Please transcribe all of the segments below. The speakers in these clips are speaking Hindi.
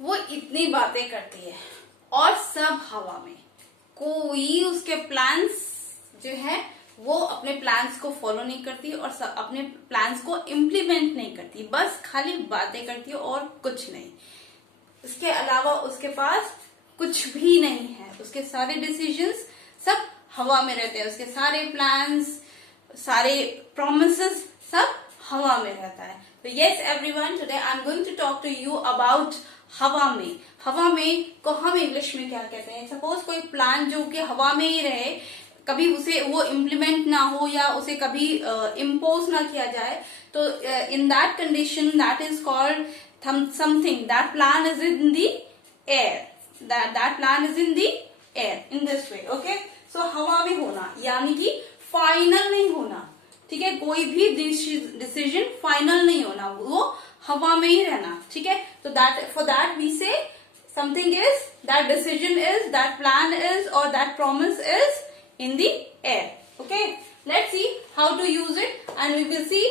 वो इतनी बातें करती है और सब हवा में, कोई उसके प्लान्स जो है वो अपने प्लान्स को फॉलो नहीं करती और अपने प्लान्स को इम्प्लीमेंट नहीं करती, बस खाली बातें करती है और कुछ नहीं। इसके अलावा उसके पास कुछ भी नहीं है। उसके सारे डिसीजंस सब हवा में रहते हैं, उसके सारे प्लान्स, सारे प्रोमिसेस सब हवा में रहता है। तो yes everyone, today I am going to talk to you about हवा में। हवा में को हम इंग्लिश में क्या कहते हैं? सपोज कोई प्लान जो कि हवा में ही रहे, कभी उसे वो इम्प्लीमेंट ना हो या उसे कभी इम्पोज ना किया जाए, तो in that condition that is called something, that plan is in the air, that plan is in the air in this way, okay? So हवा में होना यानी कि फाइनल नहीं होना, ठीक है? कोई भी डिसीजन फाइनल नहीं होना, वो हवा में ही रहना, ठीक है? तो that for that we say something is, that decision is, that plan is or that promise is in the air, okay? Let's see how to use it, and we will see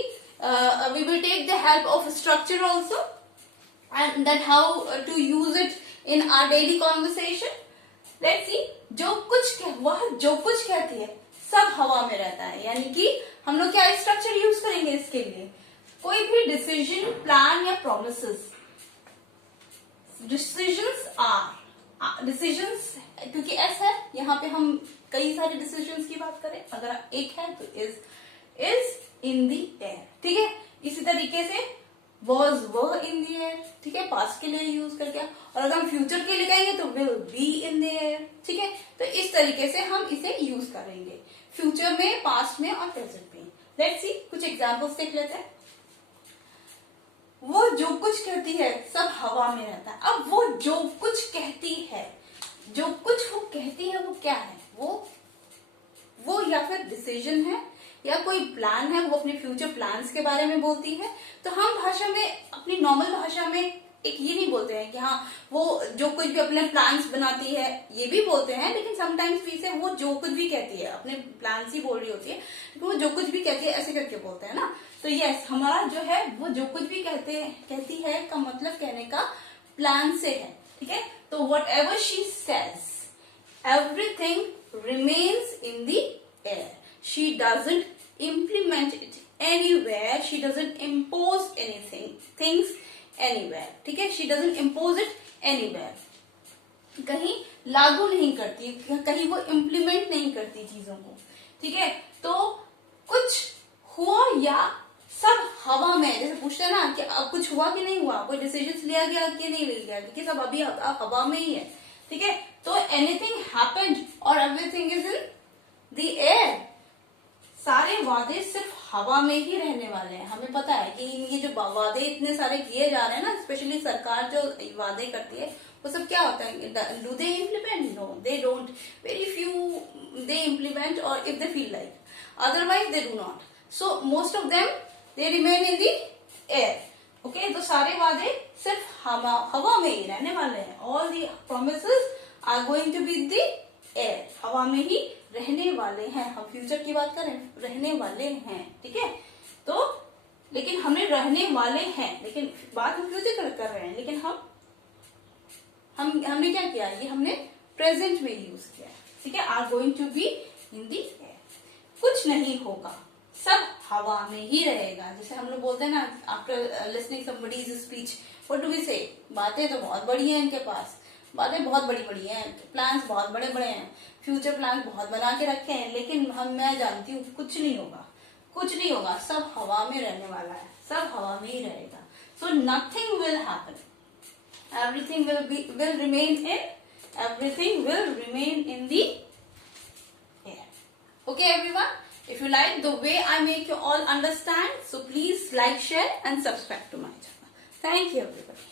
we will take the help of structure also, and that how to use it in our daily conversation. Let's see, वह जो कुछ कहती है सब हवा में रहता है, यानी कि हम लोग क्या स्ट्रक्चर यूज करेंगे इसके लिए? कोई भी डिसीजन, प्लान या प्रोमिसेस, डिसीजंस क्योंकि एस है यहाँ पे, हम कई सारे डिसीजंस की बात करें, अगर एक है तो इज इन दी एयर, ठीक है? इसी तरीके से was were in the air, ठीक है, पास्ट के लिए यूज करके। और अगर हम फ्यूचर के लिए कहेंगे तो will be in the air, ठीक है? तो इस तरीके से हम इसे यूज करेंगे फ्यूचर में, पास्ट में और प्रेजेंट में। लेट्स सी, कुछ एग्जांपल्स देख लेते हैं। वो जो कुछ कहती है सब हवा में रहता है। अब वो जो कुछ कहती है, जो कुछ वो कहती है वो क्या है? वो या फिर डिसीजन है या कोई प्लान है, वो अपने फ्यूचर प्लान्स के बारे में बोलती है। तो हम भाषा में, अपनी नॉर्मल भाषा में एक ये नहीं बोलते हैं कि हाँ वो जो कुछ भी अपने प्लान्स बनाती है, ये भी बोलते हैं, लेकिन समटाइम्स भी से वो जो कुछ भी कहती है, अपने प्लान्स ही बोल रही होती है, लेकिन वो जो कुछ भी कहती है ऐसे करके बोलते हैं ना। तो यस, हमारा जो है वो जो कुछ भी कहती है का मतलब कहने का प्लान से है, ठीक है? तो what ever she says, everything remains in the air. She doesn't implement it anywhere. She doesn't impose things anywhere. ठीक है? She doesn't impose it anywhere. कहीं लागू नहीं करती, कहीं वो इम्प्लीमेंट नहीं करती चीजों को, ठीक है? तो कुछ हुआ या सब हवा में, जैसे पूछते हैं ना कि अब कुछ हुआ कि नहीं हुआ, कोई डिसीजन लिया गया कि नहीं लिया गया, क्योंकि सब अभी हवा में ही है, ठीक है? तो एनीथिंग हैपेंड और everything is in the air. सारे वादे सिर्फ हवा में ही रहने वाले हैं। हमें पता है कि ये जो वादे इतने सारे किए जा रहे हैं ना, स्पेशली सरकार जो वादे करती है, वो सब क्या होता है? Do they implement? No, they don't. Very few they implement, और if they feel like, otherwise they do not. So most of them they remain in the air, okay? तो सारे वादे सिर्फ हवा में ही रहने वाले हैं। All the promises are going to be the air, हवा में ही रहने वाले हैं। हम फ्यूचर की बात करें, रहने वाले हैं, ठीक है? तो लेकिन हमने रहने वाले हैं, लेकिन बात हम फ्यूचर कर रहे हैं, लेकिन हमने क्या किया? ये हमने प्रेजेंट में यूज किया, ठीक है? Are going to be in the air. कुछ नहीं होगा, सब हवा में ही रहेगा। जैसे हम लोग बोलते हैं ना, after listening somebody's speech, what do we say? बातें तो बहुत बड़ी है इनके पास, बातें बहुत बड़ी बड़ी हैं, प्लान्स बहुत बड़े बड़े हैं, फ्यूचर प्लान बहुत बना के रखे हैं, लेकिन मैं जानती हूँ कुछ नहीं होगा, कुछ नहीं होगा, सब हवा में रहने वाला है, सब हवा में ही रहेगा। So nothing will happen, everything will remain in the air. Okay everyone, if you like the way I make you all understand, so please like, share and subscribe to my channel. Thank you everybody.